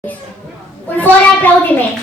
Un fort aplaudiment.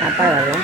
Apágalo.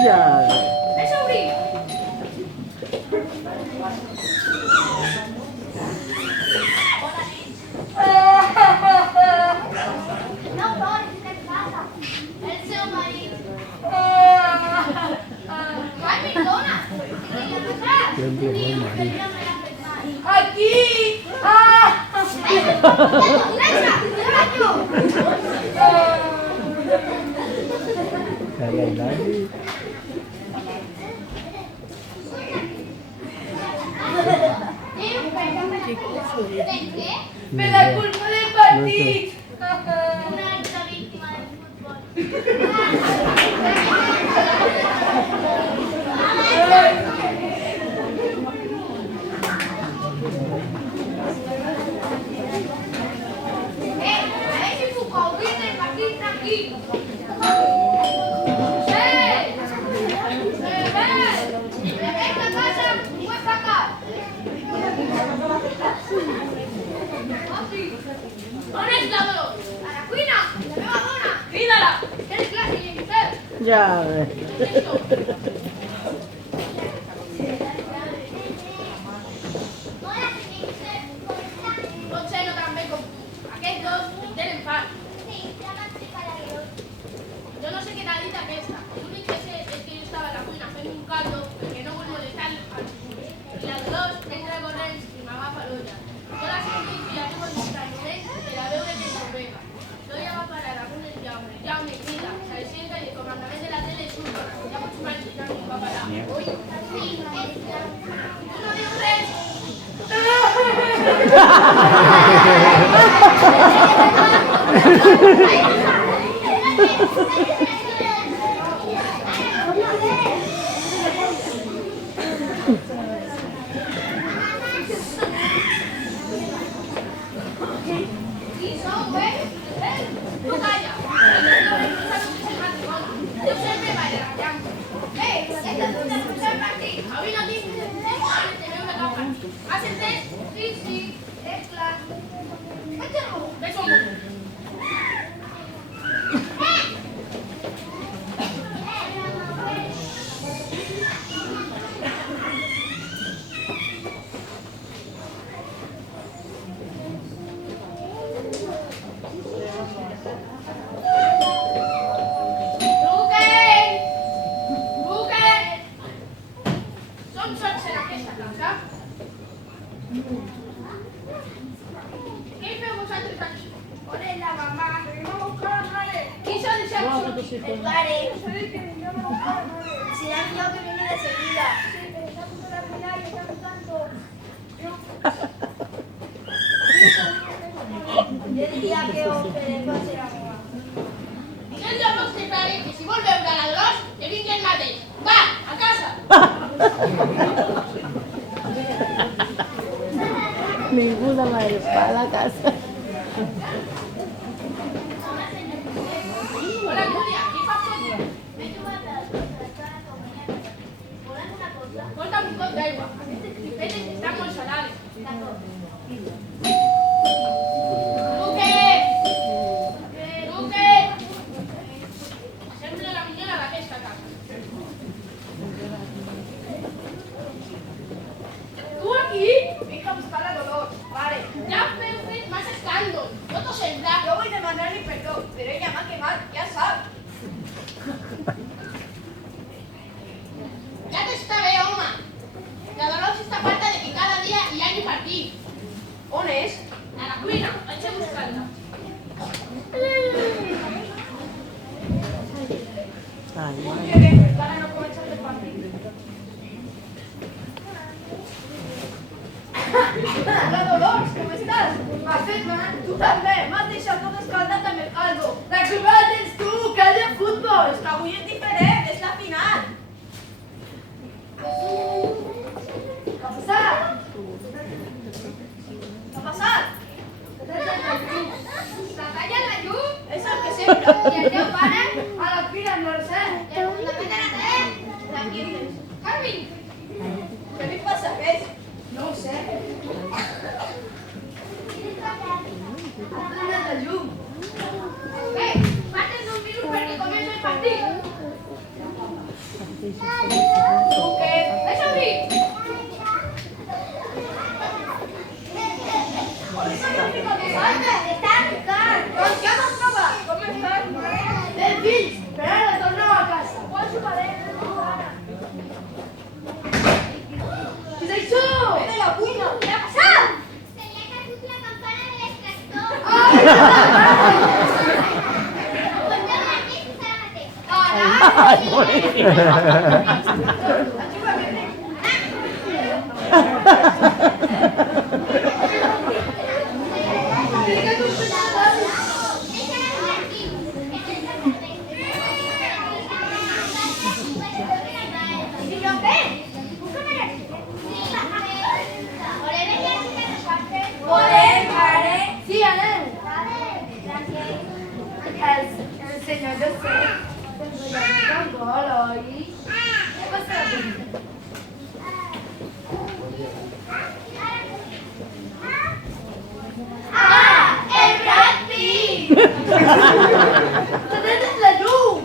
Ja. Aquí. Kalian lagi. Me la culpa del partido. Una alta víctima del fútbol. A ver si Foucault viene el partido tranquilo. Ja. Yo no sé qué taldita que esta. Lo único que sé es que yo estaba en la cuina haciendo un caldo que no vull molestar y las dos entra a correr y m'agafa l'olla. Jo la sento i la tengo en el moment de la veure que s'ofega. L'olla va parar a un del Jaume. Jaume crida, se sienta y el comandament de la tele surt. Ja pots imaginar que va parar. Ui, sí, tu no dius res? Si ya yo que viene de seguida. Yo diría que os perezco será moda. Digueu-li al vostre pare que si vol veure ladrons, que vingui el mateix. Va, a casa! Ningú demà va a la casa. Hola, Núria, què fas tot? Me he trobat a la companyia. Volem una cosa? Porta'm un got d'aigua. Aquestes cripetes estan molt salades. D'acord. Luque! Luque! Sembla la minyona d'aquesta casa. Tu aquí? Vinc a buscar la Dolors, pare. Ja heu fet massa escàndol. No t'ho sembla? Jo vull demanar-li perdó, però ella m'ha quemat, ja sap. Ja t'està bé, home. La Dolors està farta de que cada dia hi hagi partit. On és? A la cuina, vaig a buscar-la. Ai, Que bé, encara no comença el partit. La Dolors, com estàs? M'has fet mal? Tu també, m'has deixat tot escaldat amb el caldo. La culpa tens tu, que és de futbol. És que avui és diferent, és la final. Què ha passat? Què ha passat? S'ha tallat la llum? És el que sempre. I el teu pare? A la fira no el sé. I el fundament de la tele? Tranquil·les. Carmen! Què li passa a aquest? No ho sé. Ha prenat la llum. Bé, falten 2 minuts perquè comenci el partit. Tu què? Deixa obrir! Està tocant. Doncs ja m'has trobat. Com estàs? Ben fills, però ara torneu a casa. Quan jugarem? Què és això? Ve de la cuina. Què ha passat? Se li ha caigut la campana de l'extractor. Pues no la mateix, serà mateix. ai, pobrecita. Ajuda, vete. Sí, anem. El senyor Josep un gol, oi? Què passa avui? Ah, el Brad Pitt! T'ha tret la llum!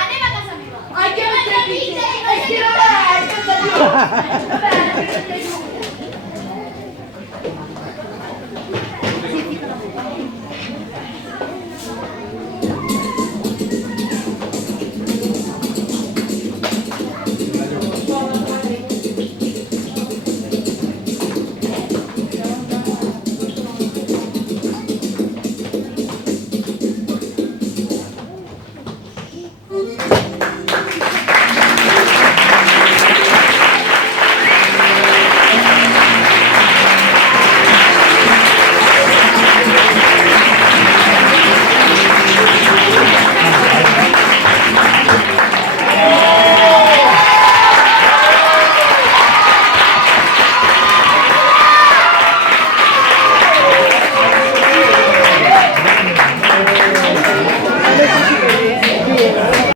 Anem a casa meva. Ai, que m'ha trepitjat! És que no veig la llum! No veig la llum!